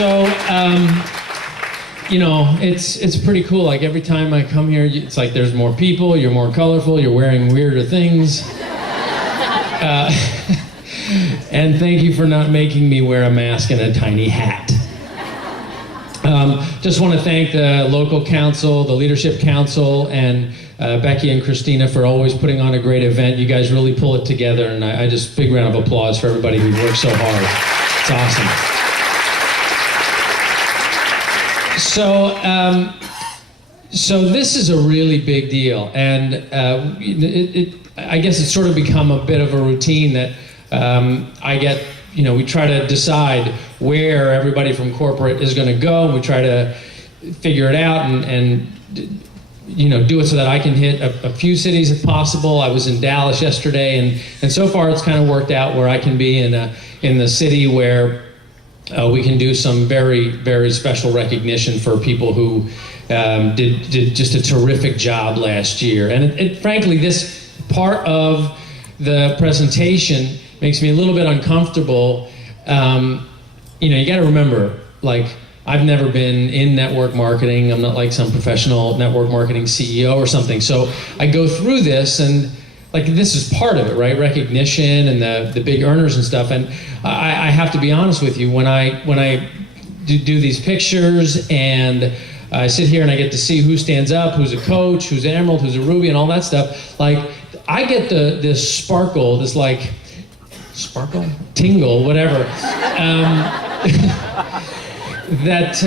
So, it's pretty cool. Like every time I come here, it's like there's more people, you're more colorful, you're wearing weirder things. And thank you for not making me wear a mask and a tiny hat. Just want to thank the local council, the leadership council, and Becky and Christina for always putting on a great event. You guys really pull it together, and I just big round of applause for everybody who worked so hard. It's awesome. So this is a really big deal, and I guess it's sort of become a bit of a routine that we try to decide where everybody from corporate is going to go, and we try to figure it out and do it so that I can hit a few cities if possible. I was in Dallas yesterday, and so far it's kind of worked out where I can be in the city where we can do some very, very special recognition for people who did just a terrific job last year. And frankly, this part of the presentation makes me a little bit uncomfortable. You got to remember, like, I've never been in network marketing. I'm not like some professional network marketing CEO or something. So I go through this, and like this is part of it, right? Recognition and the big earners and stuff. And I have to be honest with you, when I do these pictures and I sit here and I get to see who stands up, who's a coach, who's an emerald, who's a ruby, and all that stuff, like I get this sparkle, this like sparkle, tingle, whatever. That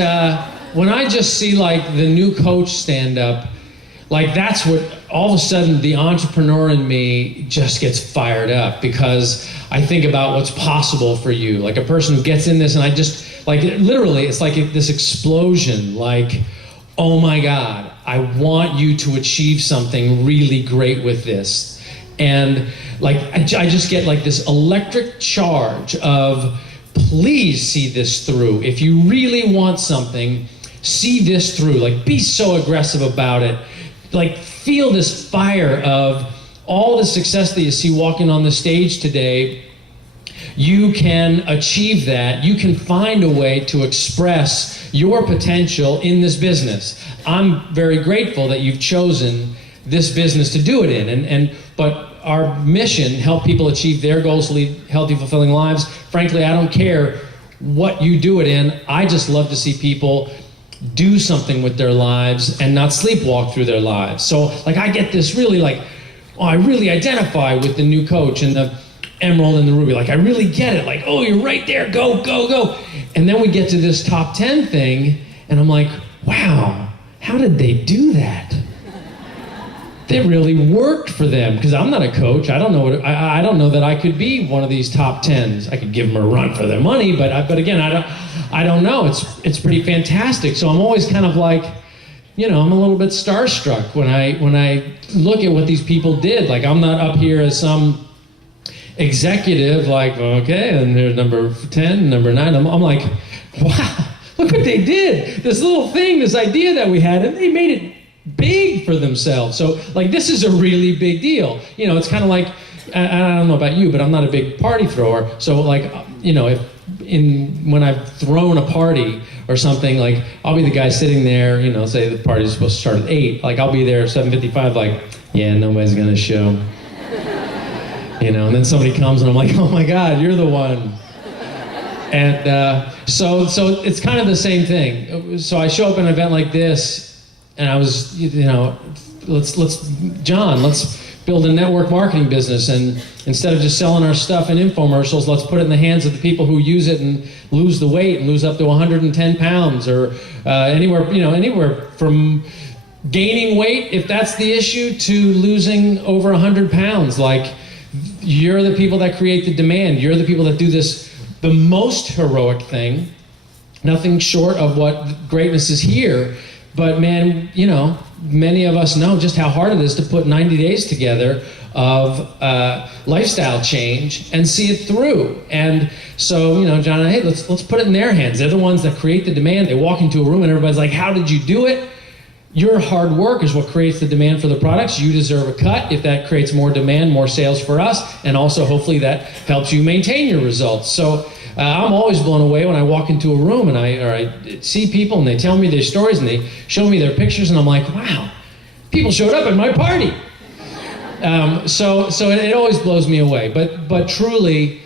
when I just see like the new coach stand up, like that's what all of a sudden the entrepreneur in me just gets fired up, because I think about what's possible for you. Like a person who gets in this, and I just like literally it's like this explosion, like, oh my God, I want you to achieve something really great with this. And like I just get like this electric charge of, please see this through. If you really want something, see this through. Like, be so aggressive about it. Like, feel this fire of all the success that you see walking on the stage today. You can achieve that. You can find a way to express your potential in this business. I'm very grateful that you've chosen this business to do it in. But our mission, help people achieve their goals, lead healthy, fulfilling lives. Frankly, I don't care what you do it in. I just love to see people do something with their lives and not sleepwalk through their lives. So like I get this really like, oh, I really identify with the new coach and the emerald and the ruby. Like I really get it. Like, oh, you're right there. Go, go, go. And then we get to this top 10 thing, and I'm like, wow, how did they do that? It really worked for them, because I'm not a coach. I don't know I don't know that I could be one of these top 10s. I could give them a run for their money, but again, I don't know. It's pretty fantastic. So I'm always kind of like, I'm a little bit starstruck when I look at what these people did. Like I'm not up here as some executive, like, okay, and there's number 10, number 9. I'm like, wow, look what they did. This little thing, this idea that we had, and they made it big for themselves. So like this is a really big deal. It's kind of like, I don't know about you, but I'm not a big party thrower. So like, when I've thrown a party or something, like I'll be the guy sitting there, say the party's supposed to start at 8, like I'll be there at 7:55, like, yeah, nobody's gonna show. And then somebody comes and I'm like, oh my God, you're the one. And so it's kind of the same thing. So I show up at an event like this, and I was, let's build a network marketing business, and instead of just selling our stuff in infomercials, let's put it in the hands of the people who use it and lose the weight and lose up to 110 pounds or anywhere from gaining weight, if that's the issue, to losing over 100 pounds. Like, you're the people that create the demand. You're the people that do this, the most heroic thing, nothing short of what greatness is here. But man, many of us know just how hard it is to put 90 days together of lifestyle change and see it through. And so, John and I, hey, let's put it in their hands. They're the ones that create the demand. They walk into a room and everybody's like, how did you do it? Your hard work is what creates the demand for the products. You deserve a cut. If that creates more demand, more sales for us, and also hopefully that helps you maintain your results. So I'm always blown away when I walk into a room and I see people and they tell me their stories and they show me their pictures and I'm like, wow, people showed up at my party. So it always blows me away. But truly,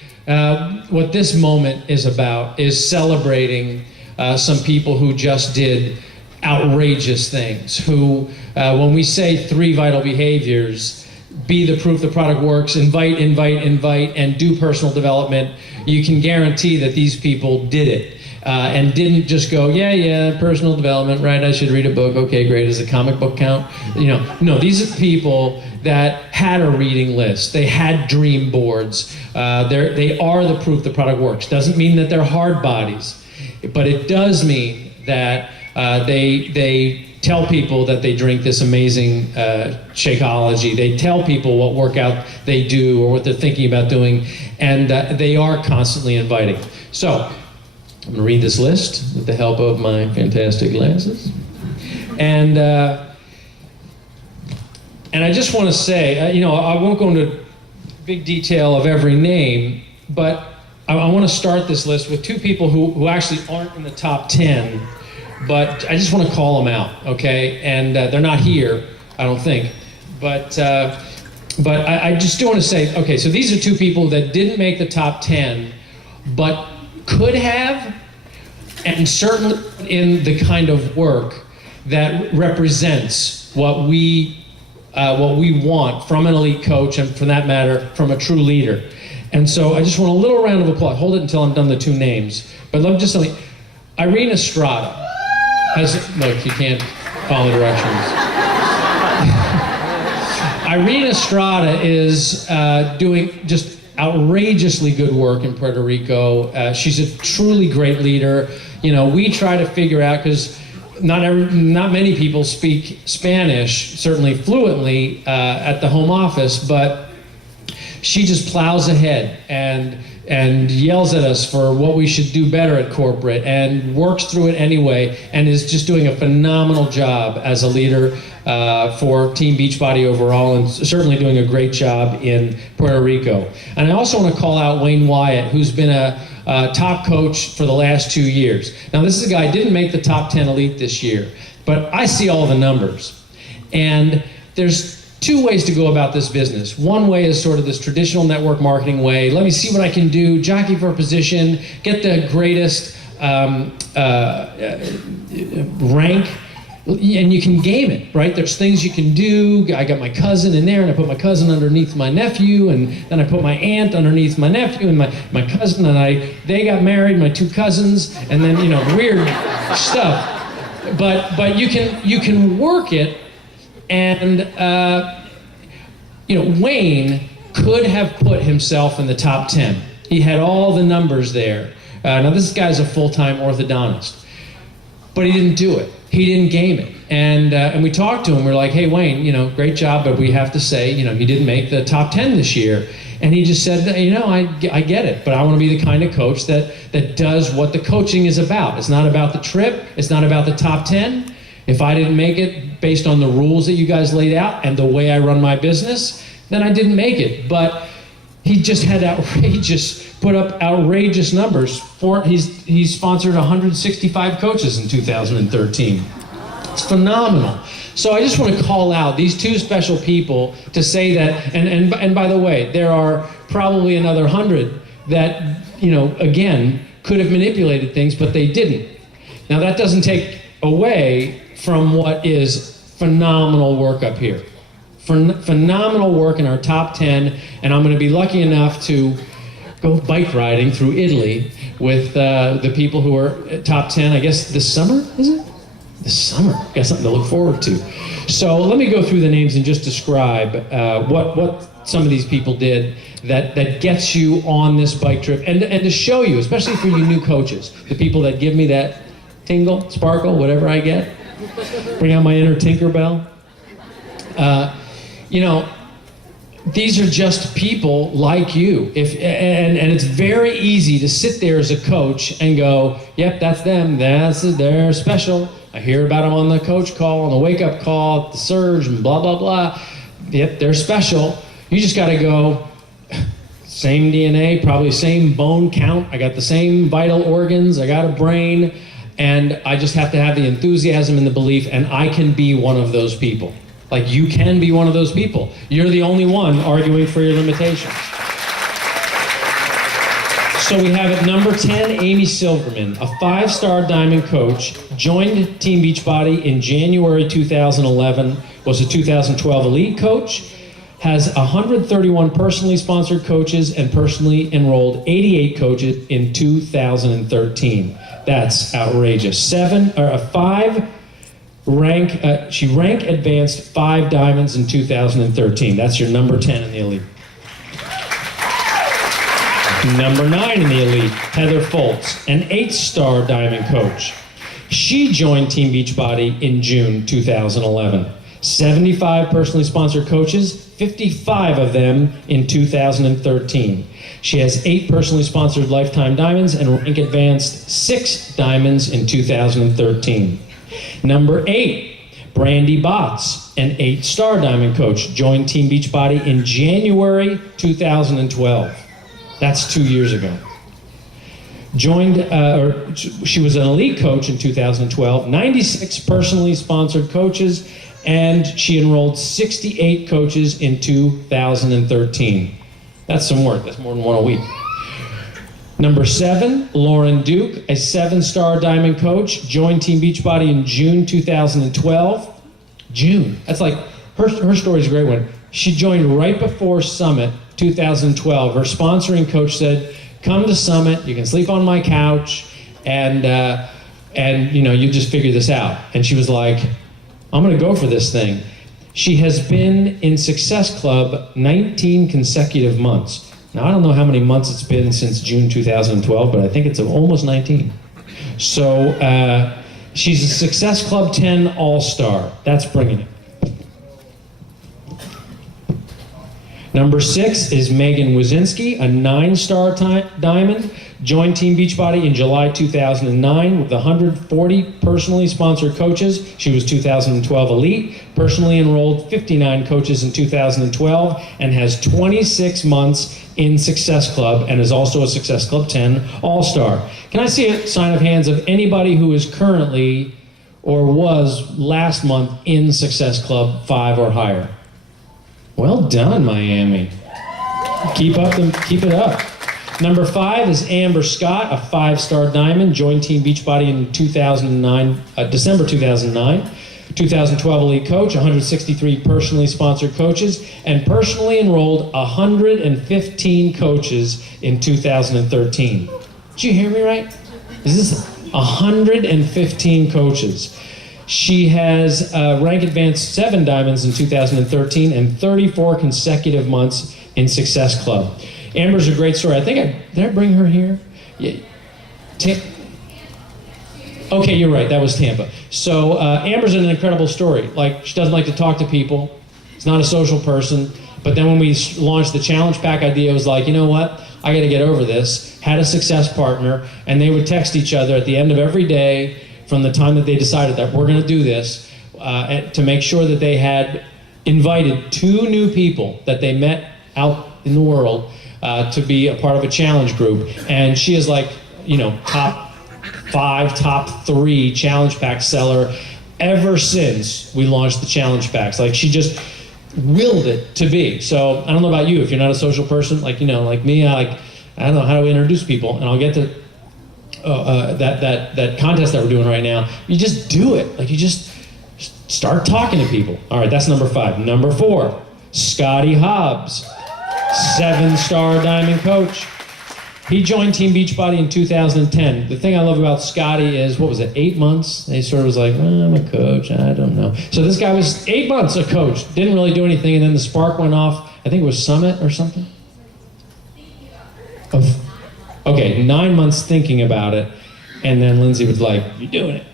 what this moment is about is celebrating some people who just did outrageous things, who, when we say 3 vital behaviors, be the proof the product works, invite, and do personal development, you can guarantee that these people did it. And didn't just go, yeah, personal development, right, I should read a book, okay, great, does a comic book count? No, these are people that had a reading list, they had dream boards, they are the proof the product works. Doesn't mean that they're hard bodies, but it does mean that they tell people that they drink this amazing Shakeology. They tell people what workout they do or what they're thinking about doing, and they are constantly inviting. So I'm going to read this list with the help of my fantastic glasses. And I just want to say, I won't go into big detail of every name, but I want to start this list with 2 people who actually aren't in the top 10, but I just want to call them out, okay? And they're not here, I don't think. But I just do want to say, okay, so these are 2 people that didn't make the top 10, but could have, and certainly in the kind of work that represents what we want from an elite coach, and for that matter, from a true leader. And so I just want a little round of applause. Hold it until I'm done the 2 names. But let me just tell you, Irene Estrada look, you can't follow directions. Irene Estrada is doing just outrageously good work in Puerto Rico. She's a truly great leader. We try to figure out, because not many people speak Spanish, certainly fluently, at the home office, but she just plows ahead and yells at us for what we should do better at corporate and works through it anyway, and is just doing a phenomenal job as a leader for Team Beachbody overall, and certainly doing a great job in Puerto Rico. And I also want to call out Wayne Wyatt, who's been a top coach for the last 2 years. Now, this is a guy who didn't make the top 10 elite this year, but I see all the numbers. And there's 2 ways to go about this business. One way is sort of this traditional network marketing way. Let me see what I can do, jockey for a position, get the greatest rank, and you can game it, right? There's things you can do. I got my cousin in there, and I put my cousin underneath my nephew, and then I put my aunt underneath my nephew, and my cousin, and they got married, my 2 cousins, and then, weird stuff. But you can work it. And, Wayne could have put himself in the top 10. He had all the numbers there. Now, this guy's a full-time orthodontist, but he didn't do it. He didn't game it. And we talked to him. We're like, hey, Wayne, great job, but we have to say, you didn't make the top 10 this year. And he just said, I get it, but I want to be the kind of coach that does what the coaching is about. It's not about the trip. It's not about the top 10. If I didn't make it based on the rules that you guys laid out and the way I run my business, then I didn't make it. But he just had put up outrageous numbers. He's sponsored 165 coaches in 2013. It's phenomenal. So I just want to call out these 2 special people to say that, and by the way, there are probably another 100 that, again, could have manipulated things, but they didn't. Now, that doesn't take away from what is phenomenal work up here. Phenomenal work in our top 10, and I'm going to be lucky enough to go bike riding through Italy with the people who are top 10, I guess this summer, is it? This summer. Got something to look forward to. So let me go through the names and just describe what some of these people did that gets you on this bike trip, and to show you, especially for you new coaches, the people that give me that tingle, sparkle, whatever I get, bring out my inner Tinkerbell. These are just people like you. And it's very easy to sit there as a coach and go, yep, that's them, they're special. I hear about them on the coach call, on the wake-up call, the surge, and blah, blah, blah. Yep, they're special. You just got to go, Same DNA, probably same bone count. I got the same vital organs. I got a brain. And I just have to have the enthusiasm and the belief, and I can be one of those people. Like, you can be one of those people. You're the only one arguing for your limitations. So we have at number 10, Amy Silverman, a 5-star diamond coach, joined Team Beachbody in January 2011, was a 2012 elite coach, has 131 personally sponsored coaches and personally enrolled 88 coaches in 2013. That's outrageous. She rank advanced 5 diamonds in 2013. That's your number 10 in the elite. Number 9 in the elite, Heather Foltz, an 8-star diamond coach. She joined Team Beachbody in June 2011. 75 personally sponsored coaches, 55 of them in 2013. She has 8 personally sponsored lifetime diamonds and rank advanced 6 diamonds in 2013. Number 8, Brandy Botts, an 8-star diamond coach, joined Team Beachbody in January 2012. That's 2 years ago. She was an elite coach in 2012, 96 personally sponsored coaches, and she enrolled 68 coaches in 2013. That's some work. That's more than one a week. Number 7, Lauren Duke, a 7-star diamond coach, joined Team Beachbody in June 2012. June. That's like, her story's a great one. She joined right before Summit 2012. Her sponsoring coach said, come to Summit, you can sleep on my couch, and you just figure this out. And she was like, I'm gonna go for this thing. She has been in Success Club 19 consecutive months. Now, I don't know how many months it's been since June 2012, but I think it's almost 19. So she's a Success Club 10 All-Star. That's bringing it. Number 6 is Megan Wazinski, a 9-star diamond, joined Team Beachbody in July 2009 with 140 personally sponsored coaches. She was 2012 elite, personally enrolled 59 coaches in 2012, and has 26 months in Success Club, and is also a Success Club 10 All-Star. Can I see a sign of hands of anybody who is currently or was last month in Success Club 5 or higher? Well done, Miami. Keep it up. Number 5 is Amber Scott, a 5-star diamond, joined Team Beachbody in December 2009. 2012 elite coach, 163 personally sponsored coaches, and personally enrolled 115 coaches in 2013. Did you hear me right? Is this 115 coaches? She has rank advanced 7 diamonds in 2013 and 34 consecutive months in Success Club. Amber's a great story. Did I bring her here? Yeah. Okay, you're right, that was Tampa. So Amber's an incredible story. Like, she doesn't like to talk to people. She's not a social person. But then when we launched the challenge pack idea, it was like, you know what? I gotta get over this. Had a success partner, and they would text each other at the end of every day from the time that they decided that we're going to do this, to make sure that they had invited 2 new people that they met out in the world to be a part of a challenge group. And she is like, top 5, top 3 challenge pack seller ever since we launched the challenge packs. Like, she just willed it to be. So I don't know about you, if you're not a social person, like me, I don't know how to introduce people, and I'll get to that contest that we're doing right now. You just do it. Like, you just start talking to people. All right, that's number 5. Number 4, Scotty Hobbs, 7-star diamond coach. He joined Team Beachbody in 2010. The thing I love about Scotty is, 8 months? He sort of was like, I'm a coach, I don't know. So this guy was 8 months a coach, didn't really do anything, and then the spark went off. I think it was Summit or something. Okay, 9 months thinking about it, and then Lindsay was like, "You're doing it."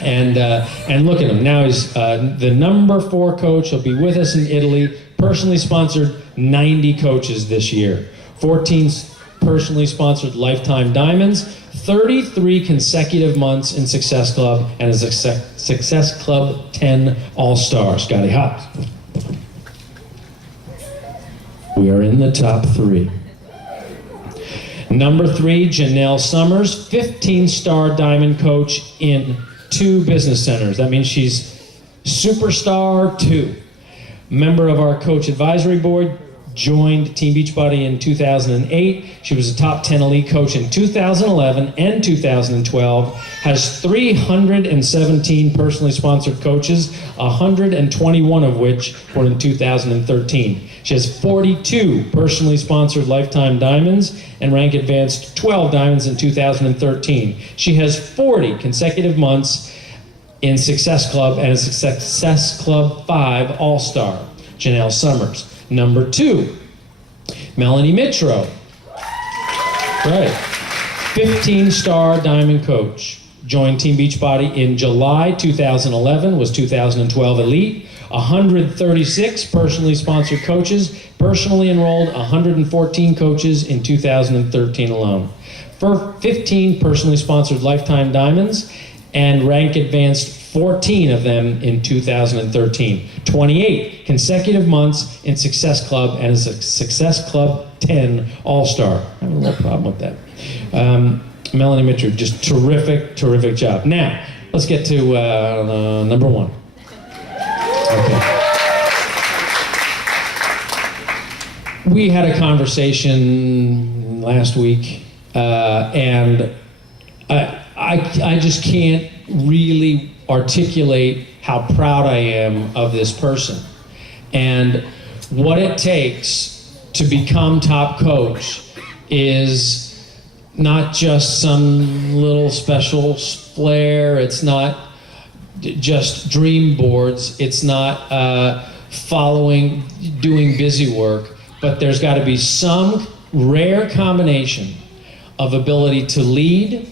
And look at him now. He's the number 4 coach. He'll be with us in Italy. Personally sponsored 90 coaches this year. 14 personally sponsored lifetime diamonds. 33 consecutive months in Success Club, and is a Success Club 10 All-Star. Scotty Hobbs. We are in the top 3. Number 3, Janelle Summers, 15-star diamond coach in 2 business centers. That means she's superstar 2. Member of our coach advisory board, joined Team Beachbody in 2008. She was a top 10 elite coach in 2011 and 2012, has 317 personally sponsored coaches, 121 of which were in 2013. She has 42 personally sponsored lifetime diamonds and rank advanced 12 diamonds in 2013. She has 40 consecutive months in Success Club and is a Success Club 5 All-Star. Janelle Summers. Number 2, Melanie Mitro. Right. 15-star diamond coach. Joined Team Beachbody in July 2011, was 2012 elite. 136 personally sponsored coaches, personally enrolled 114 coaches in 2013 alone. For 15 personally sponsored lifetime diamonds and rank advanced 14 of them in 2013. 28 consecutive months in Success Club and is a Success Club 10 All-Star. I have a little problem with that. Melanie Mitchell, just terrific, terrific job. Now, let's get to number 1. Okay. We had a conversation last week, and I just can't really articulate how proud I am of this person and what it takes to become top coach is not just some little special flair. It's not just dream boards. It's not doing busy work, but there's got to be some rare combination of ability to lead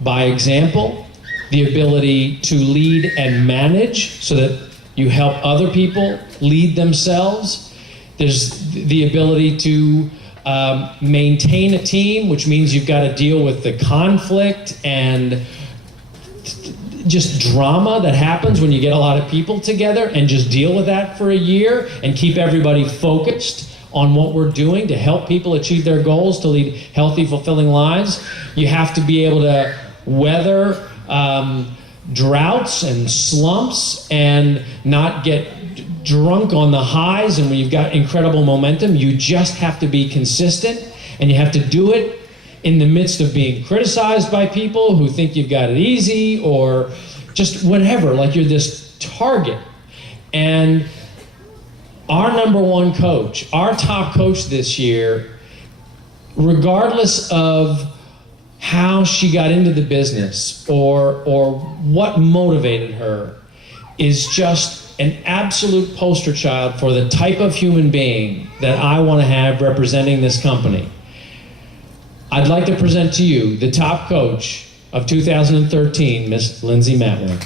by example, the ability to lead and manage so that you help other people lead themselves. There's the ability to maintain a team, which means you've got to deal with the conflict and just drama that happens when you get a lot of people together, and just deal with that for a year and keep everybody focused on what we're doing to help people achieve their goals, to lead healthy, fulfilling lives. You have to be able to weather droughts and slumps and not get drunk on the highs. And when you've got incredible momentum, you just have to be consistent, and you have to do it in the midst of being criticized by people who think you've got it easy or just whatever, like you're this target. And our number 1 coach, our top coach this year, regardless of how she got into the business or what motivated her, is just an absolute poster child for the type of human being that I want to have representing this company. I'd like to present to you the top coach of 2013, Miss Lindsay Matwin.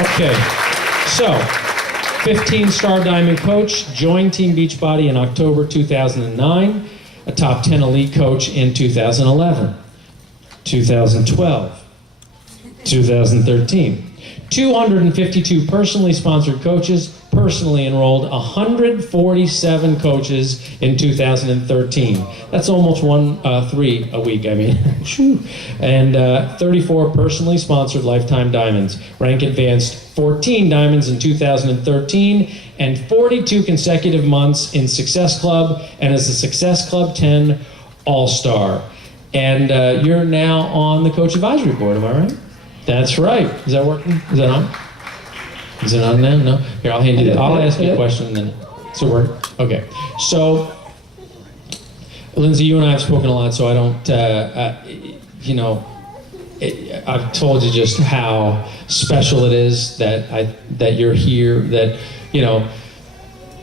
Okay, so 15-star diamond coach, joined Team Beachbody in October 2009, a top 10 elite coach in 2011, 2012, 2013. 252 personally sponsored coaches, personally enrolled 147 coaches in 2013. That's almost 3 a week, I mean. And 34 personally sponsored lifetime diamonds. Rank advanced 14 diamonds in 2013 and 42 consecutive months in Success Club and as a Success Club 10 All-Star. And you're now on the Coach Advisory Board, am I right? That's right. Is that working? Is that on? Is it on now? No? Here, I'll hand you that. I'll ask you a question and then. Does it work? Okay. So, Lindsay, you and I have spoken a lot, so I don't, I've told you just how special it is that you're here, that,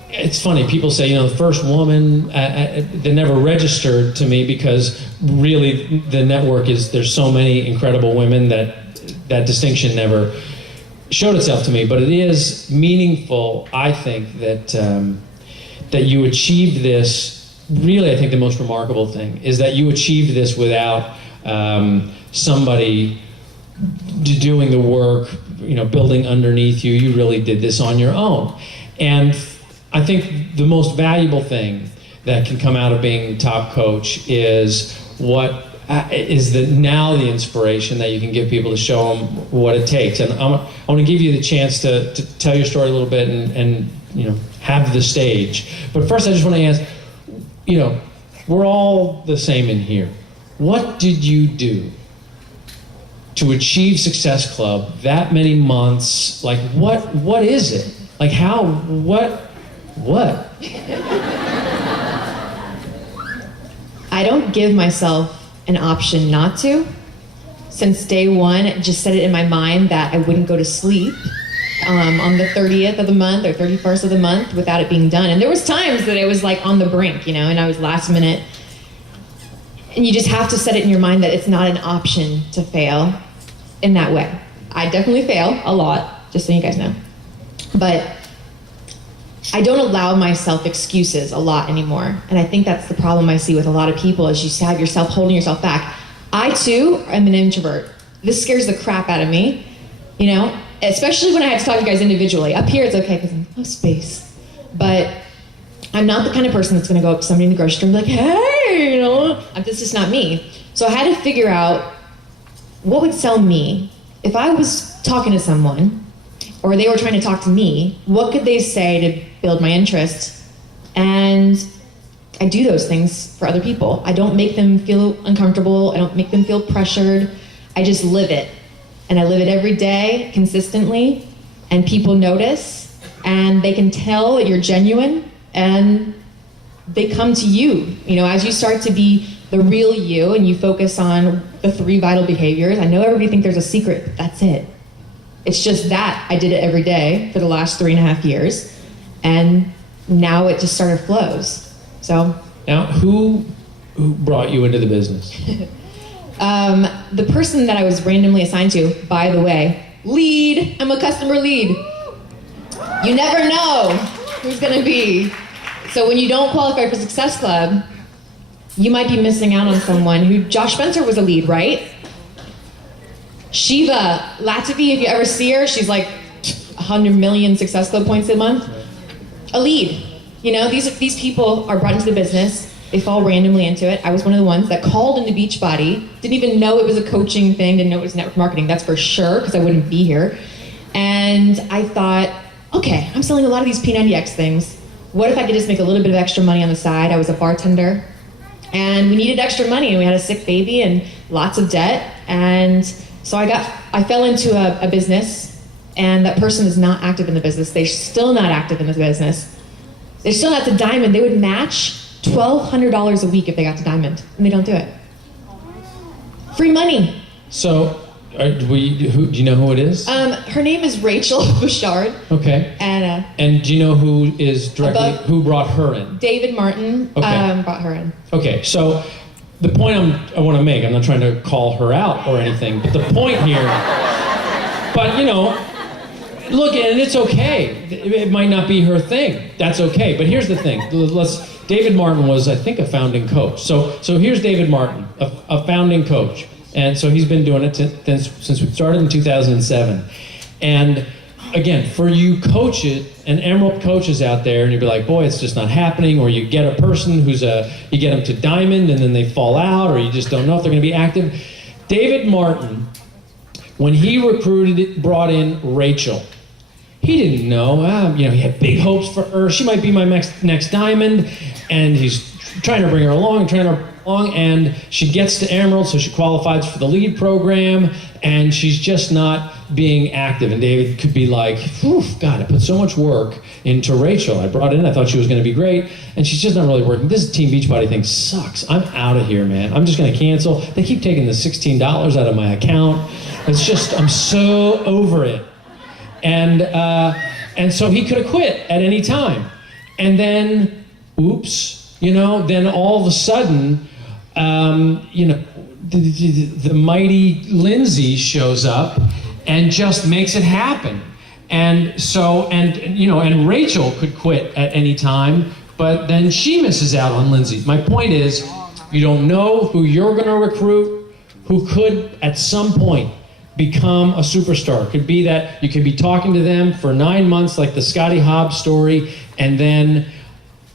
it's funny, people say, the first woman, they never registered to me because really the network there's so many incredible women that distinction never showed itself to me. But it is meaningful, I think, that you achieved this really, I think the most remarkable thing is that you achieved this without somebody doing the work, building underneath you. You really did this on your own. And I think the most valuable thing that can come out of being top coach is the inspiration that you can give people to show them what it takes. And I want to give you the chance to tell your story a little bit and have the stage. But first I just want to ask, we're all the same in here. What did you do to achieve Success Club that many months? Like, what is it? Like, how, what? I don't give myself an option not to. Since day one, I just set it in my mind that I wouldn't go to sleep on the 30th of the month or 31st of the month without it being done. And there was times that it was like on the brink, and I was last minute. And you just have to set it in your mind that it's not an option to fail in that way. I definitely fail a lot, just so you guys know. But I don't allow myself excuses a lot anymore. And I think that's the problem I see with a lot of people is you have yourself holding yourself back. I too am an introvert. This scares the crap out of me, especially when I have to talk to you guys individually. Up here it's okay because I have space. But I'm not the kind of person that's gonna go up to somebody in the grocery store and be like, hey, this is not me. So I had to figure out what would sell me. If I was talking to someone or they were trying to talk to me, what could they say to build my interest? And I do those things for other people. I don't make them feel uncomfortable. I don't make them feel pressured. I just live it. And I live it every day, consistently, and people notice, and they can tell that you're genuine, and they come to you. As you start to be the real you, and you focus on the 3 vital behaviors. I know everybody thinks there's a secret, but that's it. It's just that I did it every day for the last 3.5 years, and now it just sort of flows. So now, who brought you into the business? The person that I was randomly assigned to, by the way, lead. I'm a customer lead. You never know who's gonna be. So when you don't qualify for Success Club, you might be missing out on someone who, Josh Spencer was a lead, right? Shiva Latifi, if you ever see her, she's like 100 million Success Club points a month. A lead. These people are brought into the business. They fall randomly into it. I was one of the ones that called into Beachbody, didn't even know it was a coaching thing, didn't know it was network marketing, that's for sure, because I wouldn't be here. And I thought, okay, I'm selling a lot of these P90X things. What if I could just make a little bit of extra money on the side? I was a bartender, and we needed extra money, and we had a sick baby and lots of debt. And so I fell into a business, and that person is not active in the business. They're still not active in the business. They're still not to Diamond. They would match $1,200 a week if they got to Diamond, and they don't do it. Free money. So, do you know who it is? Her name is Rachel Bouchard. Okay. And do you know who brought her in? David Martin brought her in. Okay, so the point I want to make, I'm not trying to call her out or anything, but the point here, look, and it's okay. It might not be her thing. That's okay. But here's the thing. David Martin was, I think, a founding coach. So here's David Martin, a founding coach. And so he's been doing it since we started in 2007. And again, for you coaches and Emerald coaches out there, and you'd be like, boy, it's just not happening, or you get a person you get them to Diamond and then they fall out, or you just don't know if they're gonna be active. David Martin, when he brought in Rachel, he didn't know, he had big hopes for her. She might be my next Diamond, and he's trying to bring her along, and she gets to Emerald, so she qualifies for the lead program, and she's just not being active. And David could be like, God, I put so much work into Rachel. I brought in, I thought she was gonna be great, and she's just not really working. This Team Beachbody thing sucks. I'm out of here, man. I'm just gonna cancel. They keep taking the $16 out of my account. It's just, I'm so over it. And so he could have quit at any time. And then, then all of a sudden, the mighty Lindsay shows up and just makes it happen. And so, and Rachel could quit at any time, but then she misses out on Lindsay. My point is, you don't know who you're going to recruit, who could at some point become a superstar. It could be that you could be talking to them for 9 months, like the Scotty Hobbs story, and then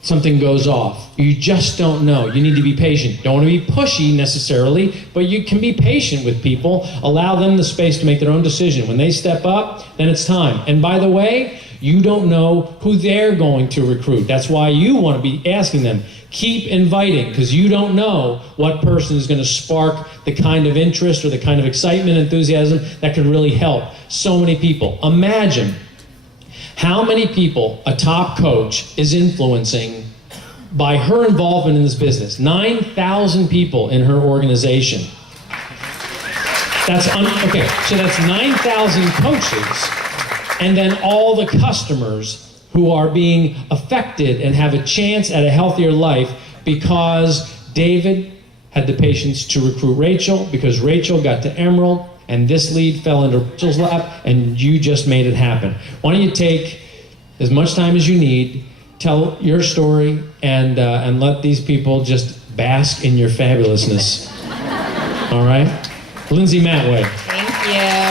something goes off. You just don't know. You need to be patient. Don't want to be pushy necessarily, but you can be patient with people. Allow them the space to make their own decision. When they step up, then it's time. And by the way, you don't know who they're going to recruit. That's why you want to be asking them. Keep inviting, because you don't know what person is going to spark the kind of interest or the kind of excitement, enthusiasm that could really help so many people. Imagine how many people a top coach is influencing by her involvement in this business. 9,000 people in her organization. Okay, so that's 9,000 coaches, and then all the customers who are being affected and have a chance at a healthier life because David had the patience to recruit Rachel, because Rachel got to Emerald, and this lead fell into Rachel's lap, and you just made it happen. Why don't you take as much time as you need, tell your story, and let these people just bask in your fabulousness. All right? Lindsay Matway. Thank you.